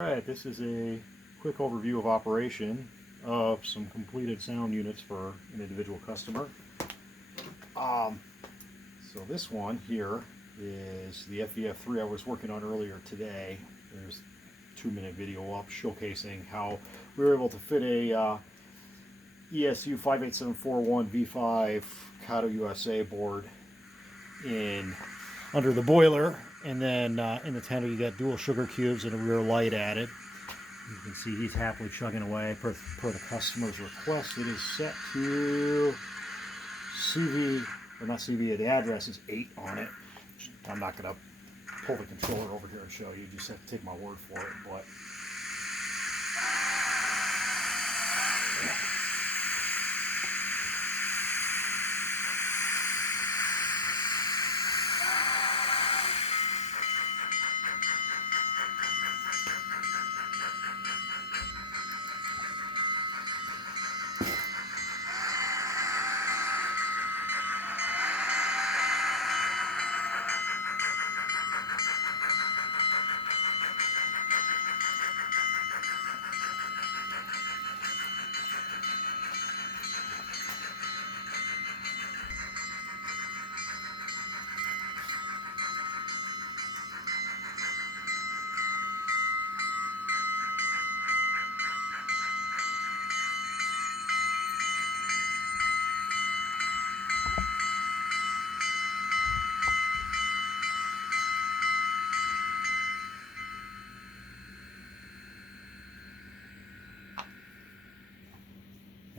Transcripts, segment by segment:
Alright, this is a quick overview of operation of some completed sound units for an individual customer. So this one here is the FEF3 I was working on earlier today. There's a 2-minute video up showcasing how we were able to fit a ESU 58741 V5 Kato USA board in under the boiler, and then in the tender you got dual sugar cubes and a rear light added. You can see he's happily chugging away per the customer's request. It is set to CV, or not CV, the address is 8 on it. I'm not going to pull the controller over here and show you, just have to take my word for it. But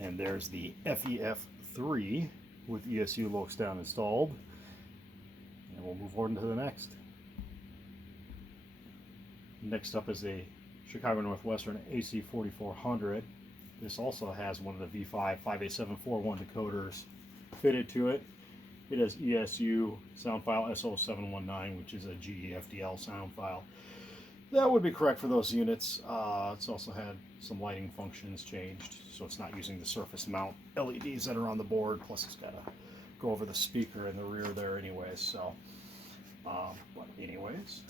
and there's the FEF3 with ESU LokSound installed. And we'll move on to the next. Next up is a Chicago Northwestern AC4400. This also has one of the V5 58741 decoders fitted to it. It has ESU sound file S0719, which is a GE FDL sound file. That would be correct for those units. It's also had some lighting functions changed, so it's not using the surface mount LEDs that are on the board, plus it's got to go over the speaker in the rear there anyways. So, but anyways,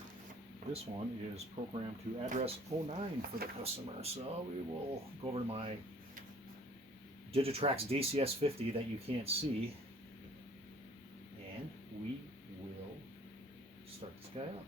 this one is programmed to address 09 for the customer. So we will go over to my Digitrax DCS50 that you can't see, and we will start this guy up.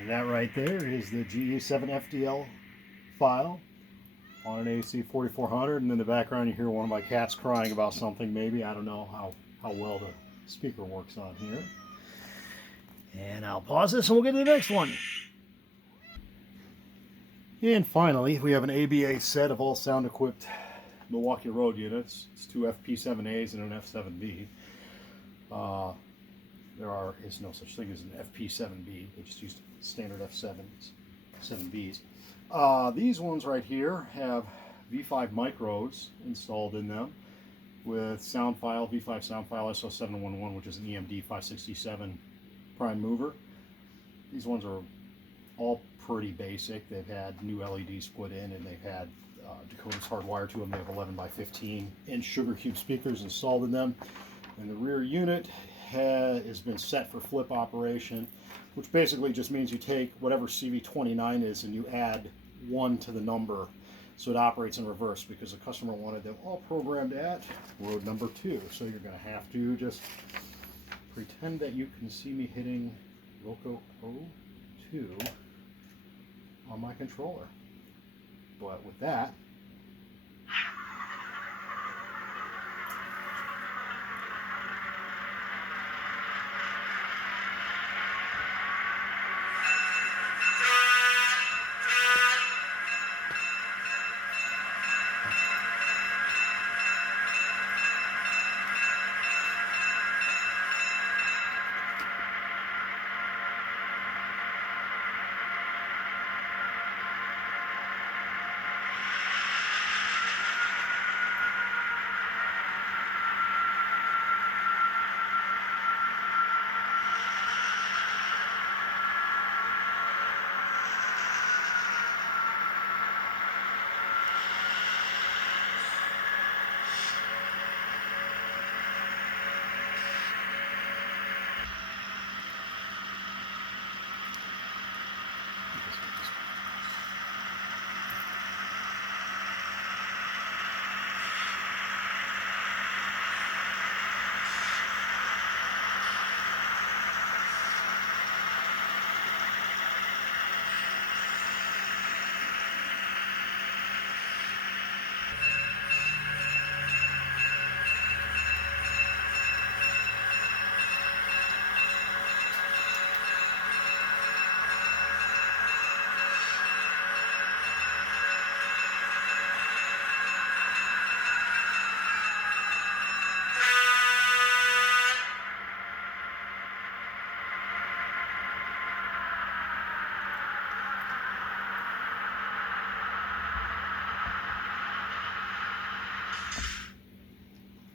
And that right there is the GE7 FDL file on an AC4400, and in the background you hear one of my cats crying about something maybe. I don't know how well the speaker works on here. And I'll pause this and we'll get to the next one. And finally, we have an ABA set of all sound equipped Milwaukee Road units. It's 2 FP7As and an F7B. There is no such thing as an FP7B. They just used standard F7Bs. These ones right here have V5 micros installed in them with sound file, V5 sound file S0711, which is an EMD 567 prime mover. These ones are all pretty basic. They've had new LEDs put in, and they've had decoders hardwired to them. They have 11 by 15 inch sugar cube speakers installed in them. And the rear unit has been set for flip operation, which basically just means you take whatever CV29 is and you add 1 to the number. So it operates in reverse because the customer wanted them all programmed at road number 2. So you're going to have to just pretend that you can see me hitting Loco 02 on my controller. But with that,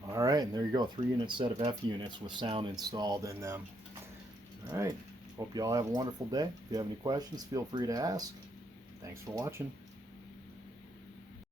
alright, and there you go, 3-unit set of F units with sound installed in them. Alright, hope you all have a wonderful day. If you have any questions, feel free to ask. Thanks for watching.